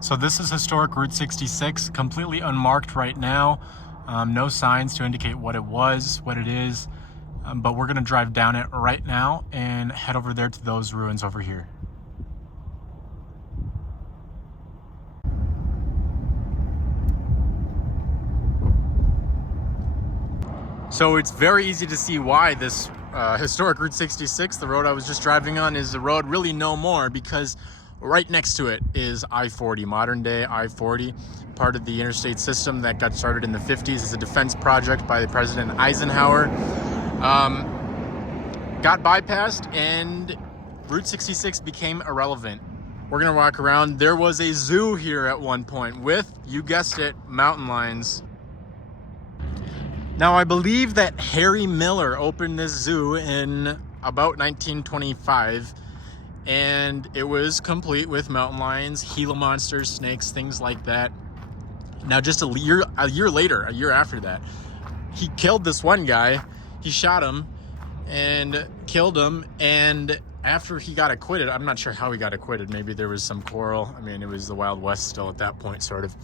So this is historic Route 66, completely unmarked right now. No signs to indicate what it was, what it is, but we're gonna drive down it right now and head over there to those ruins over here. So it's very easy to see why this historic Route 66, the road I was just driving on, is a road really no more, because right next to it is I-40, modern day I-40, part of the interstate system that got started in the 50s as a defense project by President Eisenhower. Got bypassed and Route 66 became irrelevant. We're gonna walk around. There was a zoo here at one point with, you guessed it, mountain lions. Now, I believe that Harry Miller opened this zoo in about 1925, and it was complete with mountain lions, Gila monsters, snakes, things like that. Now, just a year after that, he killed this one guy. He shot him and killed him, and after he got acquitted, I'm not sure how he got acquitted. Maybe there was some quarrel. I mean, it was the Wild West still at that point, sort of.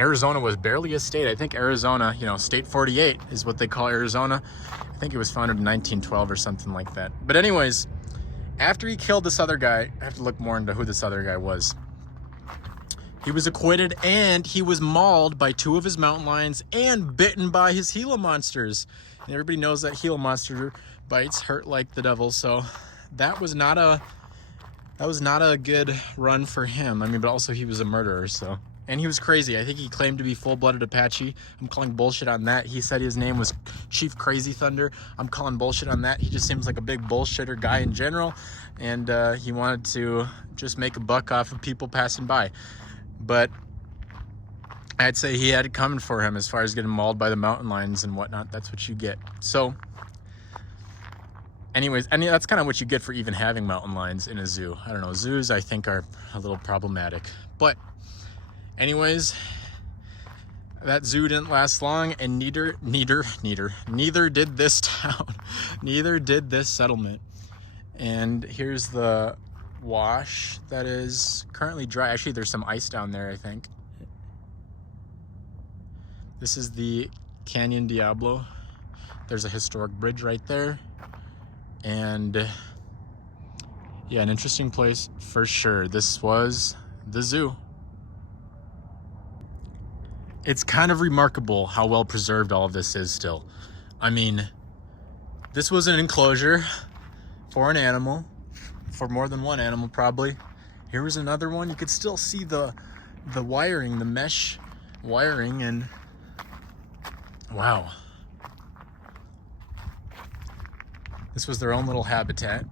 Arizona was barely a state. I think Arizona, state 48 is what they call Arizona. I think it was founded in 1912 or something like that. But anyways, after he killed this other guy, I have to look more into who this other guy was. He was acquitted, and he was mauled by 2 of his mountain lions and bitten by his Gila monsters. And everybody knows that Gila monster bites hurt like the devil. So that was not a good run for him. I mean, but also he was a murderer, so. And he was crazy. I think he claimed to be full-blooded Apache. I'm calling bullshit on that. He said his name was Chief Crazy Thunder. I'm calling bullshit on that. He just seems like a big bullshitter guy in general. And he wanted to just make a buck off of people passing by. But I'd say he had it coming for him as far as getting mauled by the mountain lions and whatnot. That's what you get. So anyways, that's kind of what you get for even having mountain lions in a zoo. I don't know. Zoos, I think, are a little problematic. But anyways, that zoo didn't last long, and neither did this town. Neither did this settlement. And here's the wash that is currently dry. Actually, there's some ice down there, I think. This is the Canyon Diablo. There's a historic bridge right there. And yeah, an interesting place for sure. This was the zoo. It's kind of remarkable how well preserved all of this is still. I mean, this was an enclosure for an animal, for more than one animal probably. Here was another one. You could still see the wiring, the mesh wiring, and wow. This was their own little habitat.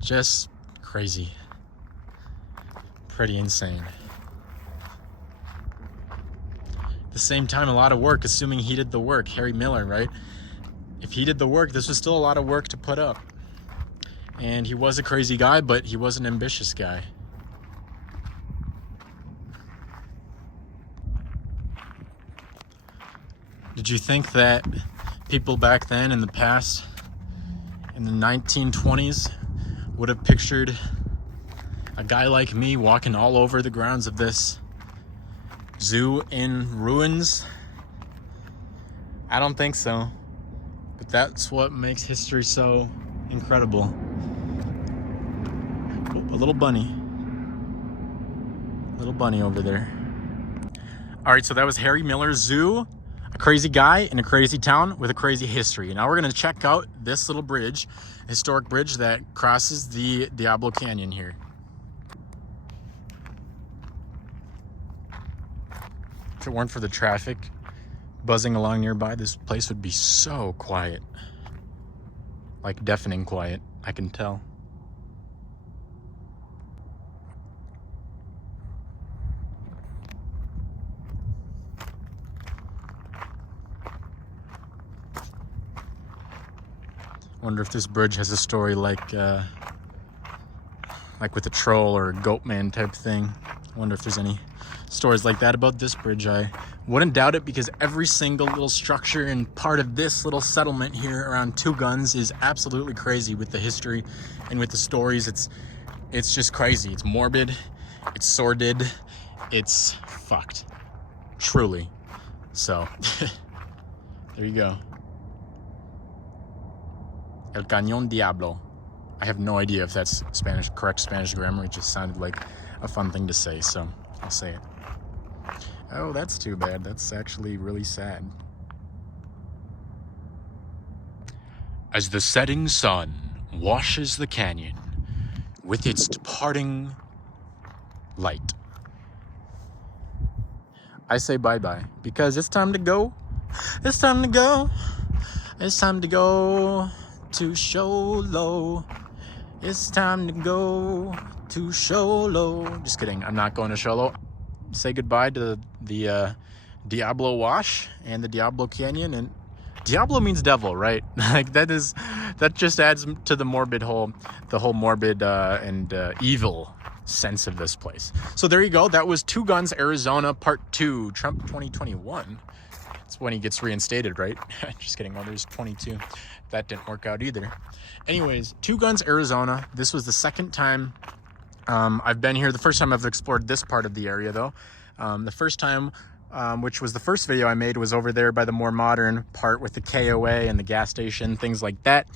Just crazy. Pretty insane. At the same time, a lot of work, assuming he did the work. Harry Miller, right? If he did the work, this was still a lot of work to put up. And he was a crazy guy, but he was an ambitious guy. Did you think that people back then in the past, in the 1920s, would have pictured a guy like me walking all over the grounds of this zoo in ruins? I don't think so. But that's what makes history so incredible. Oh, a little bunny. Little bunny over there. All right, so that was Harry Miller Zoo. A crazy guy in a crazy town with a crazy history. Now we're gonna check out this little bridge, historic bridge that crosses the Diablo Canyon here. If it weren't for the traffic buzzing along nearby, this place would be so quiet. Like deafening quiet, I can tell. Wonder if this bridge has a story like with a troll or a goat man type thing. I wonder if there's any stories like that about this bridge. I wouldn't doubt it, because every single little structure and part of this little settlement here around Two Guns is absolutely crazy with the history and with the stories. It's just crazy. It's morbid, it's sordid, it's fucked, truly. So there you go. El Cañón Diablo. I have no idea if that's correct Spanish grammar. It just sounded like a fun thing to say, so I'll say it. Oh, that's too bad. That's actually really sad. As the setting sun washes the canyon with its departing light, I say bye-bye, because it's time to go. It's time to go. It's time to go to Sholo. It's time to go to Sholo. Just kidding. I'm not going to Sholo. Say goodbye to the Diablo Wash and the Diablo Canyon. And Diablo means devil, right? Like that just adds to the whole morbid and evil sense of this place. So there you go. That was Two Guns, Arizona, Part 2, Trump 2021. It's when he gets reinstated, right? Just kidding. Well, there's 22. That didn't work out either. Anyways, Two Guns, Arizona. This was the second time I've been here. The first time I've explored this part of the area, though. The first time, which was the first video I made, was over there by the more modern part with the KOA and the gas station, things like that.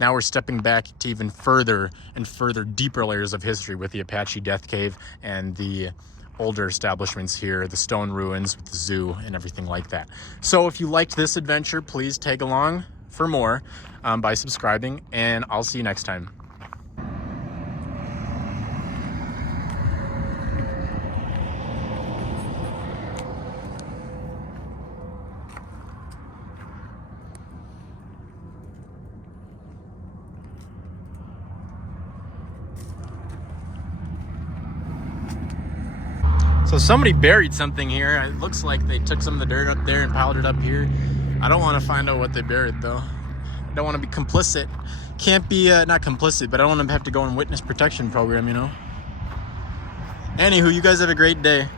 Now we're stepping back to even further and further deeper layers of history with the Apache Death Cave and the older establishments here, the stone ruins with the zoo and everything like that. So if you liked this adventure, please tag along for more by subscribing, and I'll see you next time. So somebody buried something here. It looks like they took some of the dirt up there and piled it up here. I don't want to find out what they buried, though. I don't want to be complicit. Can't be, not complicit, but I don't want to have to go in witness protection program, you know? Anywho, you guys have a great day.